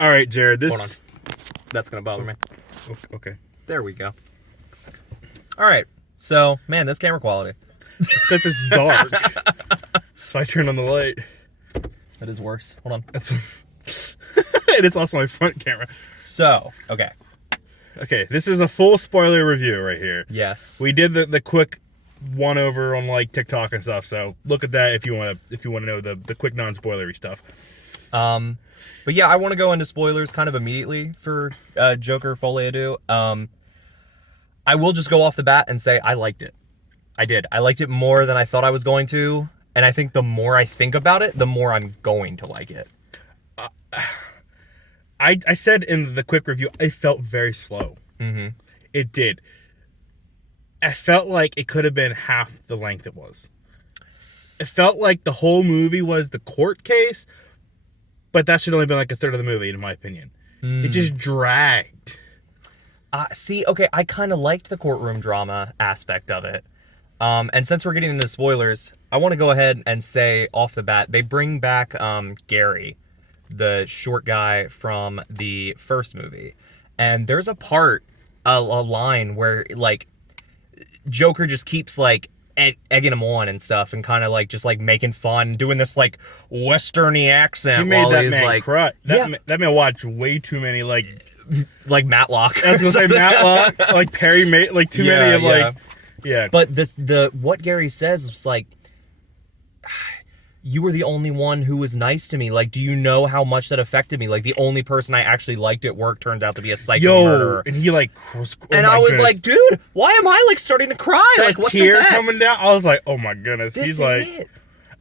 All right, Jared. Hold on. That's going to bother me. Okay. There we go. All right. So, man, this camera quality. It's because it's dark. So I turned on the light. That is worse. Hold on. And it's also my front camera. So, okay. Okay, this is a full spoiler review right here. Yes. We did the quick one over on like TikTok and stuff. So look at that if you want to know the quick non-spoilery stuff. But yeah, I want to go into spoilers kind of immediately for Joker Folie Deux. I will just go off the bat and say I liked it. I did. I liked it more than I thought I was going to. And I think the more I think about it, the more I'm going to like it. I said in the quick review, I felt very slow. Mm-hmm. It did. I felt like it could have been half the length it was. It felt like the whole movie was the court case, but that should only been like a third of the movie, in my opinion. It just dragged. See, okay, I kind of liked the courtroom drama aspect of it. And since we're getting into spoilers, I want to go ahead and say off the bat, they bring back Gary, the short guy from the first movie. And there's a part, a line where, like, Joker just keeps, like, egging him on and stuff and kind of, like, just, like, making fun, doing this, like, western-y accent. He made while that he's man like, cry. That man watched way too many, like Matlock. I was going to say Matlock, like Perry, like, too many of, like... Yeah. But what Gary says is like, you were the only one who was nice to me. Like, do you know how much that affected me? Like, the only person I actually liked at work turned out to be a psycho murderer. And he like, and I was like, dude, why am I like starting to cry? That like, what tear the heck? coming down. I was like, oh my goodness. This He's is like, it.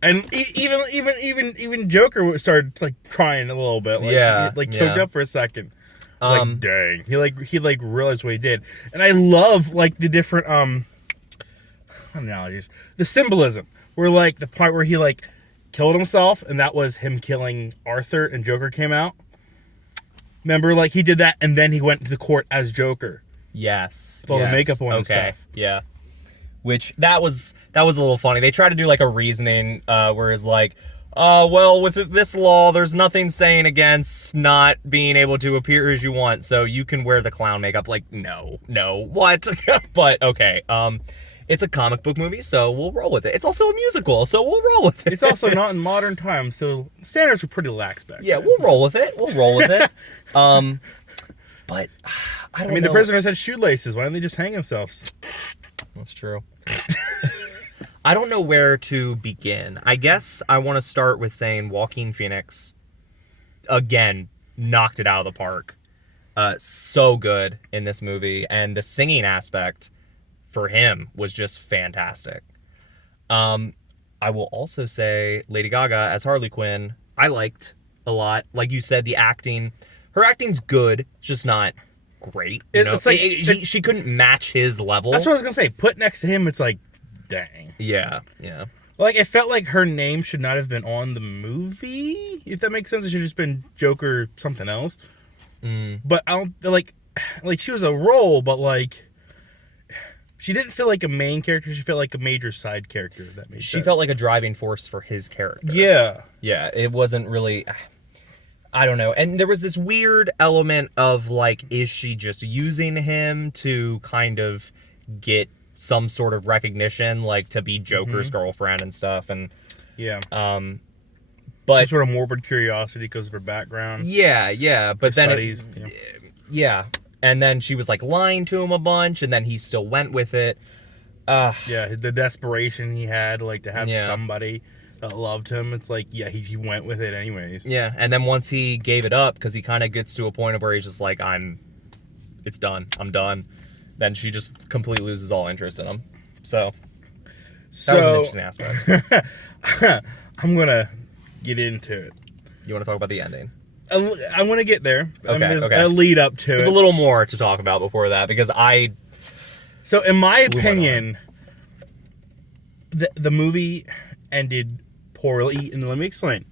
and even Joker started like crying a little bit. Like, he choked up for a second. Like, dang. He realized what he did. And I love like the different analogies, the symbolism, where like the part where he like killed himself and that was him killing Arthur and Joker came out. Remember, like he did that and then he went to the court as Joker. Yes. With all the makeup on and stuff. Yeah. Which that was a little funny. They tried to do like a reasoning where it's like, well, with this law, there's nothing saying against not being able to appear as you want, so you can wear the clown makeup. Like, no, what? But okay. It's a comic book movie, so we'll roll with it. It's also a musical, so we'll roll with it. It's also not in modern times, so standards were pretty lax back then. We'll roll with it. But I don't know. The prisoners had shoelaces. Why didn't they just hang themselves? That's true. I don't know where to begin. I guess I want to start with saying Joaquin Phoenix, again, knocked it out of the park. So good in this movie, and the singing aspect for him was just fantastic. I will also say Lady Gaga as Harley Quinn, I liked a lot. Like you said, the acting, her acting's good, it's just not great. It's like she couldn't match his level. That's what I was gonna say. Put next to him, it's like, dang. Yeah. Like, it felt like her name should not have been on the movie, if that makes sense. It should have just been Joker something else. But I don't, like she was a role, but, like, she didn't feel like a main character. She felt like a major side character, if that makes sense. She felt like a driving force for his character. Yeah. Yeah, it wasn't really... I don't know. And there was this weird element of, like, is she just using him to kind of get some sort of recognition, like, to be Joker's girlfriend and stuff? And yeah. But... some sort of morbid curiosity because of her background. Yeah. But then... studies. Yeah. And then she was, like, lying to him a bunch, and then he still went with it. Yeah, the desperation he had, like, to have somebody that loved him. It's like, yeah, he went with it anyways. Yeah, and then once he gave it up, because he kind of gets to a point of where he's just like, it's done. I'm done. Then she just completely loses all interest in him. So that was an interesting aspect. I'm going to get into it. You want to talk about the ending? I want to get there. Okay, there's a lead up to it. There's a little more to talk about before that, because So, in my opinion, the movie ended poorly, and let me explain.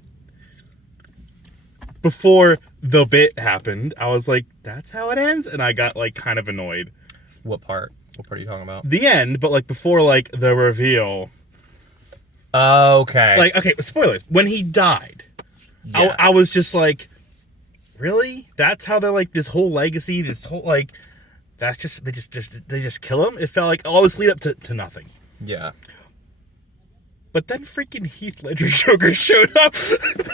Before the bit happened, I was like, that's how it ends? And I got, like, kind of annoyed. What part? What part are you talking about? The end, but, like, before, like, the reveal. Okay. Like, okay, spoilers. When he died, yes. I was just like, really? That's how they're like this whole legacy, this whole like. That's just they just kill him. It felt like all this lead up to nothing. Yeah. But then freaking Heath Ledger's Joker showed up.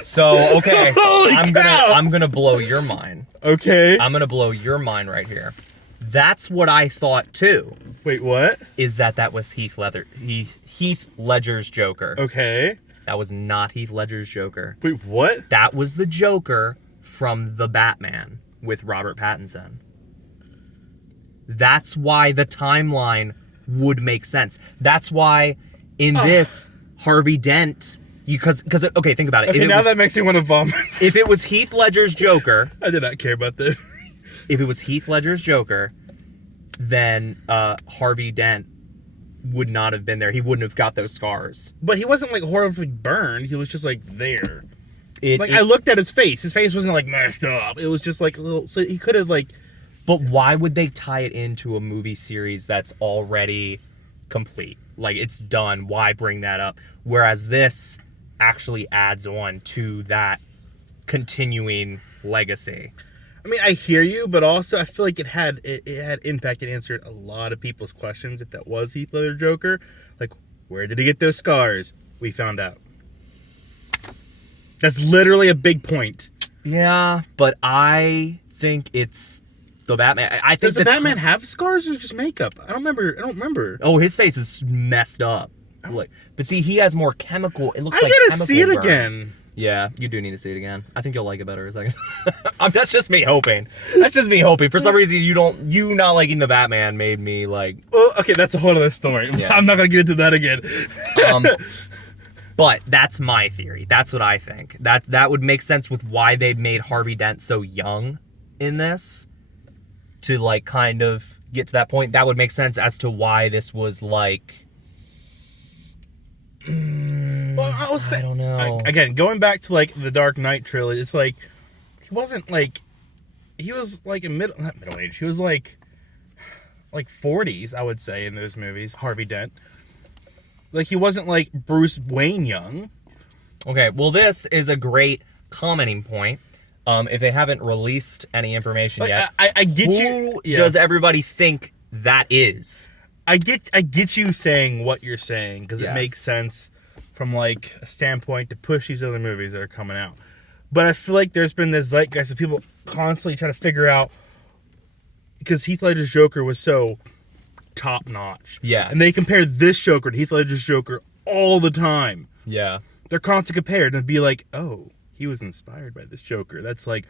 So okay, Holy cow! I'm gonna blow your mind. Okay. I'm gonna blow your mind right here. That's what I thought too. Wait, what? Is that was Heath Ledger's Joker? Okay. That was not Heath Ledger's Joker. Wait, what? That was the Joker from The Batman with Robert Pattinson. That's why the timeline would make sense. That's why in this Harvey Dent, because okay, think about it. Okay, now that makes me want to vomit. If it was Heath Ledger's Joker, I did not care about this. if it was Heath Ledger's Joker, then Harvey Dent would not have been there. He wouldn't have got those scars. But he wasn't like horribly burned. He was just like there. I looked at his face. His face wasn't like messed up. It was just like a little. So he could have like. But why would they tie it into a movie series that's already complete? Like, it's done. Why bring that up? Whereas this actually adds on to that continuing legacy. I mean, I hear you, but also I feel like it had impact. It answered a lot of people's questions. If that was Heath Ledger Joker, like, where did he get those scars? We found out. That's literally a big point. Yeah, but I think it's the Batman. I think Does the Batman have scars or just makeup? I don't remember. Oh, his face is messed up. Like, but see, he has more chemical. It looks I like gotta see it burns. again. Yeah, you do need to see it again. I think you'll like it better in a second. That's just me hoping. That's just me hoping. For some reason, you not liking the Batman made me like. Well, okay, that's a whole other story. Yeah. I'm not gonna get into that again. But that's my theory. That's what I think. That would make sense with why they made Harvey Dent so young in this. To like kind of get to that point, that would make sense as to why this was like. Well, I don't know. Again, going back to like the Dark Knight trilogy, it's like he wasn't like he was like not middle age. He was like 40s, I would say, in those movies. Harvey Dent, like he wasn't like Bruce Wayne young. Okay, well, this is a great commenting point. If they haven't released any information yet, I get who does everybody think that is? I get you saying what you're saying because it makes sense from like a standpoint to push these other movies that are coming out. But I feel like there's been this zeitgeist of people constantly trying to figure out because Heath Ledger's Joker was so top notch. Yes. And they compared this Joker to Heath Ledger's Joker all the time. Yeah. They're constantly compared and be like, oh, he was inspired by this Joker. That's like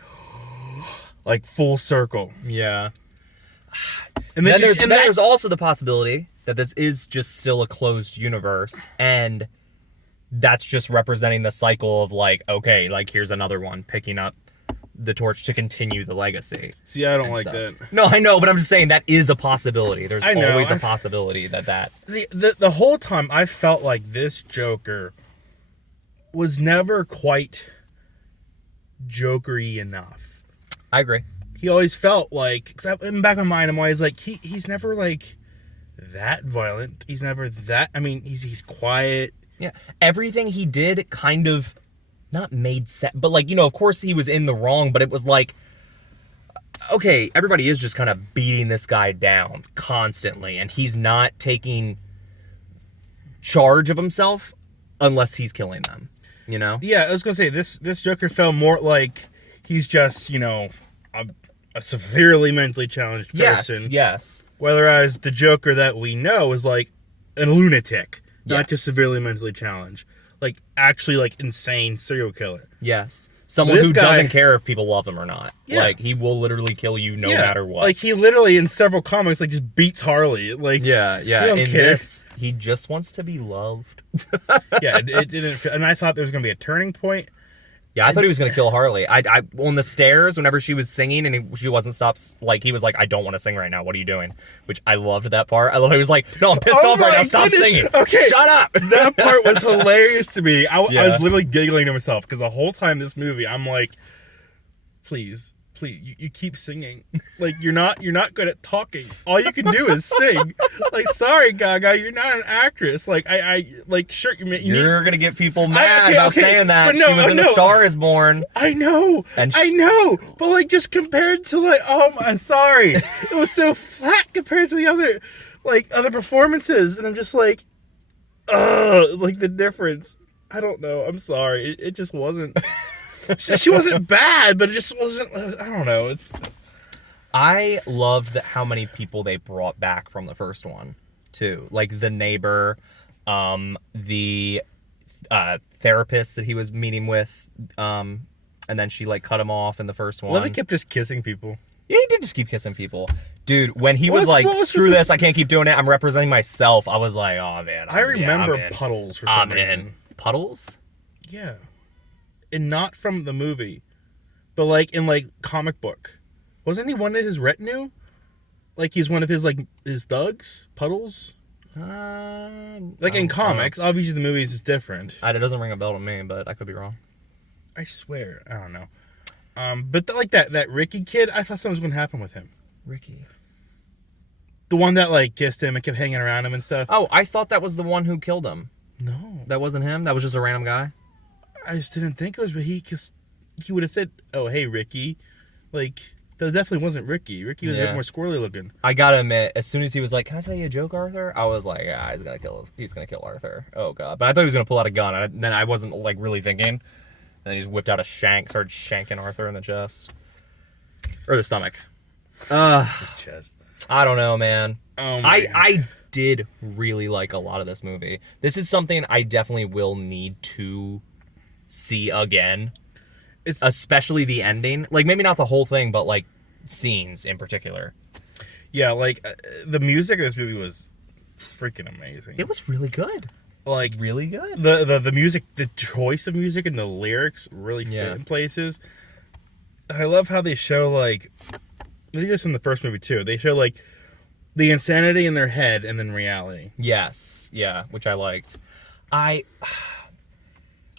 full circle. Yeah. And then there's also the possibility that this is just still a closed universe, and that's just representing the cycle of like, okay, like here's another one picking up the torch to continue the legacy. See, I don't like that. No, I know, but I'm just saying that is a possibility. There's always a possibility that. See, the whole time I felt like this Joker was never quite Joker-y enough. I agree. He always felt like, because in the back of my mind, I'm always like, he's never like that violent. He's never that. I mean, he's quiet. Yeah, everything he did kind of not made sense, but like, you know, of course he was in the wrong, but it was like, okay, everybody is just kind of beating this guy down constantly, and he's not taking charge of himself unless he's killing them. You know? Yeah, I was gonna say this Joker felt more like he's just, you know, a severely mentally challenged person. Yes. Whereas the Joker that we know is like a lunatic, not just severely mentally challenged. Like actually like insane serial killer. Yes. Someone who doesn't care if people love him or not. Yeah. Like he will literally kill you no matter what. Like he literally in several comics like just beats Harley. Like yeah. In this, he just wants to be loved. Yeah, it didn't. And I thought there was gonna be a turning point. Yeah, I thought he was gonna kill Harley. I on the stairs whenever she was singing and she wasn't like he was like, I don't want to sing right now. What are you doing? Which I loved that part. I love. He was like, no, I'm pissed off right now. Stop singing. Okay, shut up. That part was hilarious to me. I was literally giggling to myself because the whole time this movie, I'm like, please please, you keep singing. Like, you're not good at talking. All you can do is sing. Like, sorry, Gaga, you're not an actress. Like, I like, sure, you're gonna get people mad about saying that. She was in A Star Is Born. I know, I know, but like, just compared to like, oh my, sorry, it was so flat compared to the other performances, and I'm just like, like the difference. I don't know. I'm sorry. It just wasn't. She wasn't bad, but it just wasn't. I don't know. I loved how many people they brought back from the first one, too. Like the neighbor, the therapist that he was meeting with, and then she like cut him off in the first one. Levy kept just kissing people. Yeah, he did just keep kissing people. Dude, when he was like, screw this, I can't keep doing it, I'm representing myself, I was like, oh man. I remember Puddles for some reason. Puddles? Yeah. And not from the movie, but like in like comic book. Wasn't he one of his retinue? Like he's one of his thugs? Puddles? Like in comics. Obviously the movies is different. It doesn't ring a bell to me, but I could be wrong. I swear. I don't know. But that Ricky kid, I thought something was going to happen with him. Ricky? The one that like kissed him and kept hanging around him and stuff. Oh, I thought that was the one who killed him. No. That wasn't him? That was just a random guy? I just didn't think it was, but he would have said, oh, hey, Ricky. Like, that definitely wasn't Ricky. Ricky was a bit more squirrely looking. I gotta admit, as soon as he was like, can I tell you a joke, Arthur? I was like, he's gonna kill Arthur. Oh, God. But I thought he was gonna pull out a gun, and then I wasn't, like, really thinking. And then he just whipped out a shank, started shanking Arthur in the chest. Or the stomach. The chest. I don't know, man. Oh, man. I did really like a lot of this movie. This is something I definitely will need to see again. Especially the ending. Like, maybe not the whole thing, but, like, scenes in particular. Yeah, like, the music of this movie was freaking amazing. It was really good. Like, really good. The music, the choice of music and the lyrics really fit in places. And I love how they show, like, I think this in the first movie, too. They show, like, the insanity in their head and then reality. Yes. Yeah, which I liked. I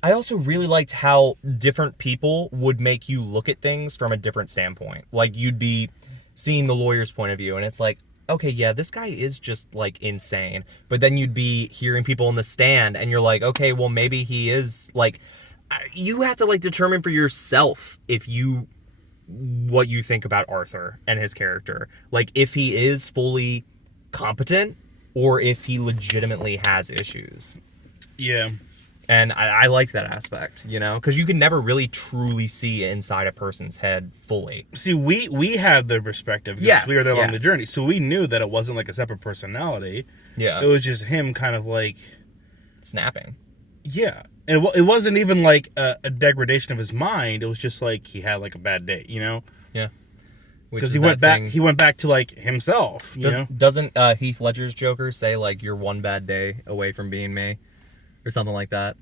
also really liked how different people would make you look at things from a different standpoint. Like, you'd be seeing the lawyer's point of view, and it's like, okay, yeah, this guy is just, like, insane. But then you'd be hearing people in the stand, and you're like, okay, well, maybe he is, like... You have to, like, determine for yourself what you think about Arthur and his character. Like, if he is fully competent, or if he legitimately has issues. Yeah. And I like that aspect, you know? Because you can never really truly see inside a person's head fully. See, we had the perspective because we were there on the journey. So we knew that it wasn't like a separate personality. Yeah. It was just him kind of like... snapping. Yeah. And it wasn't even like a degradation of his mind. It was just like he had like a bad day, you know? Yeah. Because he went back to like himself, you know? Doesn't Heath Ledger's Joker say like, you're one bad day away from being me? Or something like that.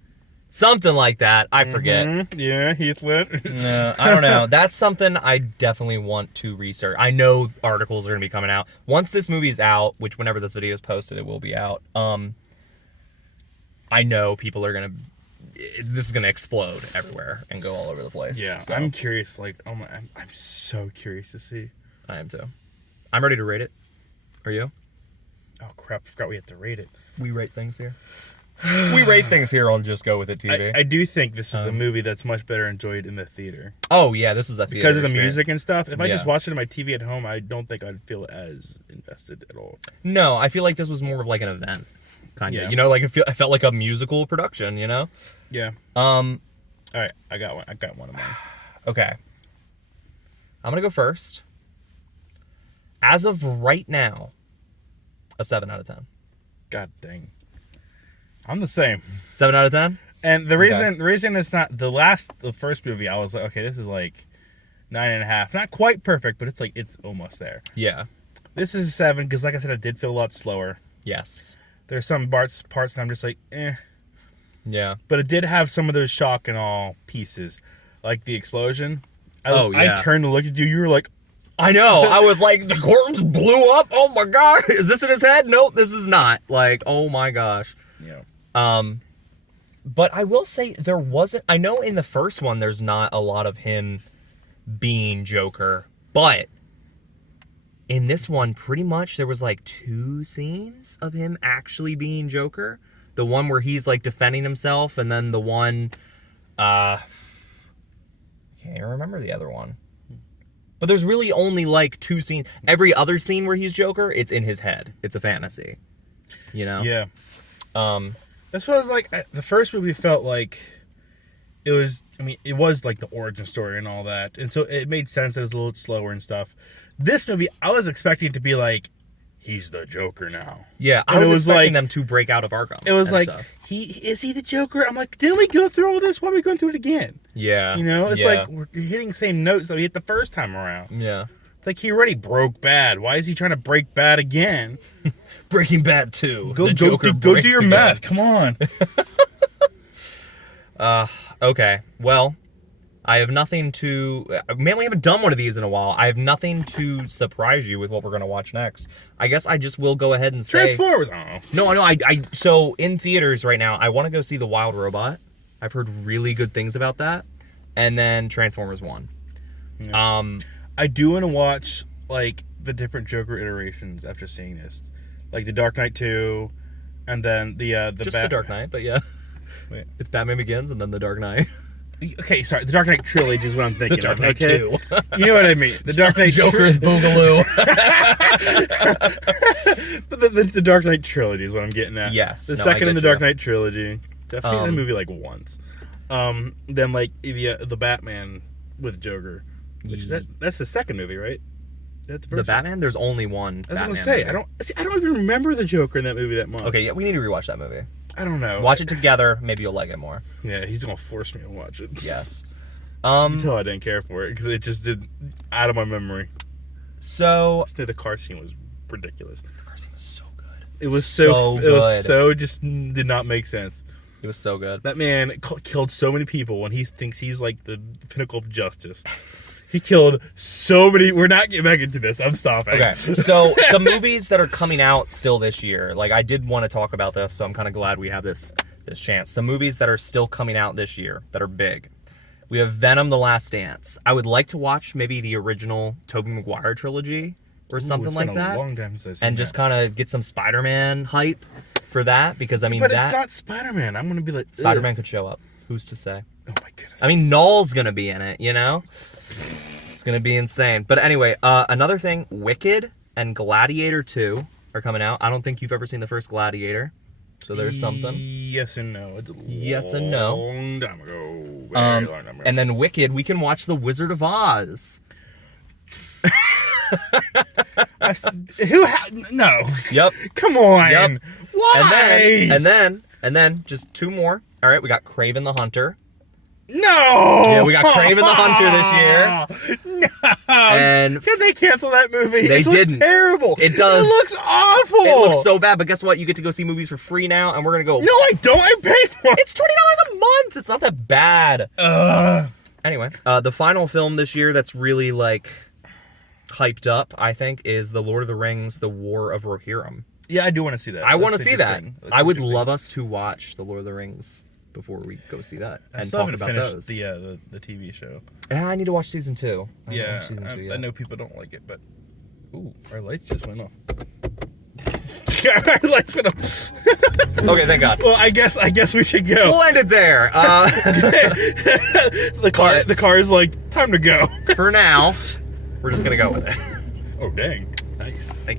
Something like that. I forget. Mm-hmm. Yeah, Heath Ledger. No, I don't know. That's something I definitely want to research. I know articles are going to be coming out. Once this movie's out, which whenever this video is posted, it will be out. I know people are going to... This is going to explode everywhere and go all over the place. Yeah, so. I'm curious. Like, oh my... I'm so curious to see. I am too. I'm ready to rate it. Are you? Oh, crap. I forgot we had to rate it. We rate things here. We rate things here on Just Go With It TV. I do think this is a movie that's much better enjoyed in the theater. Oh, yeah, this is a theater because of the experience. music and stuff. If I just watched it on my TV at home, I don't think I'd feel as invested at all. No, I feel like this was more of like an event, kind of. Yeah. You know, like I felt like a musical production, you know? Yeah. All right, I got one. I got one of mine. Okay. I'm going to go first. As of right now, a 7 out of 10. God dang. I'm the same. 7 out of 10? And the reason it's not the first movie, I was like, okay, this is like 9.5. Not quite perfect, but it's almost there. Yeah. This is a 7 because, like I said, I did feel a lot slower. Yes. There's some parts that I'm just like, eh. Yeah. But it did have some of those shock and awe pieces, like the explosion. I turned to look at you. You were like, I know. I was like, the corpse blew up. Oh my god, is this in his head? Nope, this is not. Like, oh my gosh. Yeah. But I will say there wasn't. I know in the first one there's not a lot of him being Joker. But in this one, pretty much there was like 2 scenes of him actually being Joker. The one where he's like defending himself, and then the one, I can't even remember the other one. But there's really only like 2 scenes. Every other scene where he's Joker, it's in his head. It's a fantasy. You know? Yeah. That's what I was like. The first movie felt like it was. I mean, it was like the origin story and all that, and so it made sense that it was a little slower and stuff. This movie, I was expecting it to be like, he's the Joker now. Yeah, I was expecting them to break out of Arkham. It was like, stuff. Is he the Joker? I'm like, didn't we go through all this? Why are we going through it again? Yeah. You know, it's like we're hitting the same notes that we hit the first time around. Yeah. It's like he already broke bad. Why is he trying to break bad again? Breaking Bad 2. Go do your math. Come on. Okay. Well, I have nothing to... Man, we haven't done one of these in a while. I have nothing to surprise you with what we're going to watch next. I guess I just will go ahead and say... Transformers. Oh. No, I so in theaters right now, I want to go see The Wild Robot. I've heard really good things about that. And then Transformers 1. Yeah. I do want to watch, like, the different Joker iterations after seeing this. Like the Dark Knight 2, and then the the Dark Knight, but yeah. Wait. It's Batman Begins and then The Dark Knight. Okay, sorry. The Dark Knight trilogy is what I'm thinking. The Dark of, Knight okay? 2. You know what I mean. The Dark Knight Joker's Boogaloo. But the Dark Knight trilogy is what I'm getting at. Yes. The no, second in the Dark you. Knight trilogy. Definitely the movie like once. Then like the Batman with Joker. Which that's the second movie, right? That's the Batman? There's only one. I was gonna say movie. I don't even remember the Joker in that movie that much. Okay, yeah, we need to rewatch that movie. I don't know. Watch it together. Maybe you'll like it more. Yeah, he's gonna force me to watch it. Yes. Until I didn't care for it because it just did out of my memory. So the car scene was ridiculous. The car scene was so good. It was so good. It was so just did not make sense. It was so good. That man killed so many people when he thinks he's like the pinnacle of justice. He killed so many. We're not getting back into this. I'm stopping. Okay. So some movies that are coming out still this year. Like I did want to talk about this, so I'm kind of glad we have this chance. Some movies that are still coming out this year that are big. We have Venom: The Last Dance. I would like to watch maybe the original Tobey Maguire trilogy or something like that. A long time since I've seen and just kind of get some Spider-Man hype for that because I mean, but it's not Spider-Man. I'm gonna be like Spider-Man could show up. Who's to say? Oh my goodness. I mean, Null's gonna be in it. You know. It's gonna be insane. But anyway, another thing, Wicked and Gladiator 2 are coming out. I don't think you've ever seen the first Gladiator, so there's something. Yes and no. It's a yes and no. Long time ago. Very long time ago. And then Wicked, we can watch The Wizard of Oz. No. Yep. Come on. Yep. Why? And then just 2 more. All right, we got Kraven the Hunter. No! Yeah, we got Kraven the Hunter this year. No! And did they cancel that movie? They didn't. Looks terrible. It does. It looks awful. It looks so bad, but guess what? You get to go see movies for free now, and we're gonna go. No, I don't. I pay for it. It's $20 a month. It's not that bad. Anyway, the final film this year that's really like hyped up, I think, is The Lord of the Rings: The War of Rohirrim. Yeah, I do want to see that. I want to see that. I would love us to watch The Lord of the Rings before we go see that and talk about those. The TV show. Yeah, I need to watch season 2. I know people don't like it, but ooh, our lights just went off. Our lights went off. Okay, thank God. Well, I guess we should go. We'll end it there. The car is like time to go. For now, we're just gonna go with it. Oh dang! Nice. Thank you.